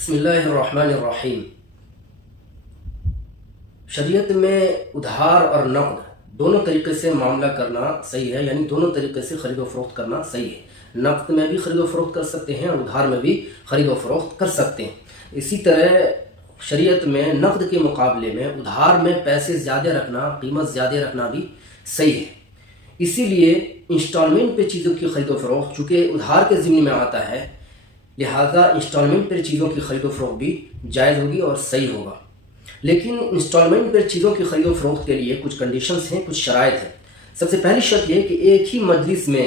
بسم اللہ الرحمن الرحیم۔ شریعت میں ادھار اور نقد دونوں طریقے سے معاملہ کرنا صحیح ہے، یعنی دونوں طریقے سے خرید و فروخت کرنا صحیح ہے۔ نقد میں بھی خرید و فروخت کر سکتے ہیں اور ادھار میں بھی خرید و فروخت کر سکتے ہیں۔ اسی طرح شریعت میں نقد کے مقابلے میں ادھار میں پیسے زیادہ رکھنا، قیمت زیادہ رکھنا بھی صحیح ہے۔ اسی لیے انسٹالمنٹ پہ چیزوں کی خرید و فروخت چونکہ ادھار کے ضمن میں آتا ہے، لہذا انسٹالمنٹ پر چیزوں کی خرید و فروخت بھی جائز ہوگی اور صحیح ہوگا۔ لیکن انسٹالمنٹ پر چیزوں کی خرید و فروخت کے لیے کچھ کنڈیشنز ہیں، کچھ شرائط ہیں۔ سب سے پہلی شرط یہ کہ ایک ہی مجلس میں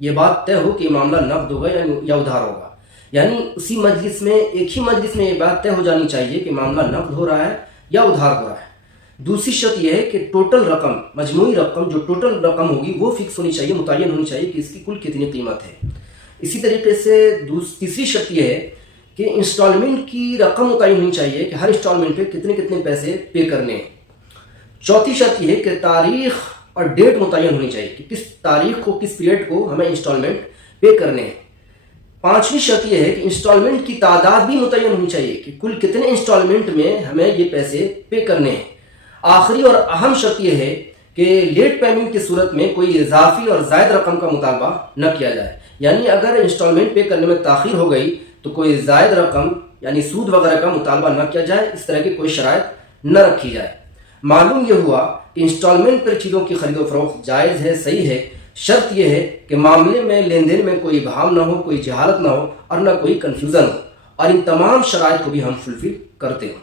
یہ بات طے ہو کہ معاملہ نقد ہوگا یا ادھار ہوگا، یعنی اسی مجلس میں ایک ہی مجلس میں یہ بات طے ہو جانی چاہیے کہ معاملہ نقد ہو رہا ہے یا ادھار ہو رہا ہے۔ دوسری شرط یہ ہے کہ ٹوٹل رقم، مجموعی رقم جو ٹوٹل رقم ہوگی وہ فکس ہونی چاہیے، متعین ہونی چاہیے کہ اس کی کل کتنی قیمت ہے۔ اسی طریقے سے تیسری شرط یہ ہے کہ انسٹالمنٹ کی رقم متعین ہونی چاہیے کہ ہر انسٹالمنٹ پہ کتنے کتنے پیسے پے کرنے ہیں۔ چوتھی شرط یہ ہے کہ تاریخ اور ڈیٹ متعین ہونی چاہیے کہ کس تاریخ کو، کس پیریڈ کو ہمیں انسٹالمنٹ پے کرنے ہیں۔ پانچویں شرط یہ ہے کہ انسٹالمنٹ کی تعداد بھی متعین ہونی چاہیے کہ کل کتنے انسٹالمنٹ میں ہمیں یہ پیسے پے کرنے ہیں۔ آخری اور اہم شرط یہ ہے کہ لیٹ پیمنٹ کی صورت میں کوئی اضافی اور زائد رقم کا مطالبہ نہ کیا جائے، یعنی اگر انسٹالمنٹ پے کرنے میں تاخیر ہو گئی تو کوئی زائد رقم یعنی سود وغیرہ کا مطالبہ نہ کیا جائے، اس طرح کی کوئی شرائط نہ رکھی جائے۔ معلوم یہ ہوا کہ انسٹالمنٹ پر چیزوں کی خرید و فروخت جائز ہے، صحیح ہے۔ شرط یہ ہے کہ معاملے میں لین دین میں کوئی ابہام نہ ہو، کوئی جہالت نہ ہو اور نہ کوئی کنفیوژن ہو، اور ان تمام شرائط کو بھی ہم فلفل کرتے ہوں۔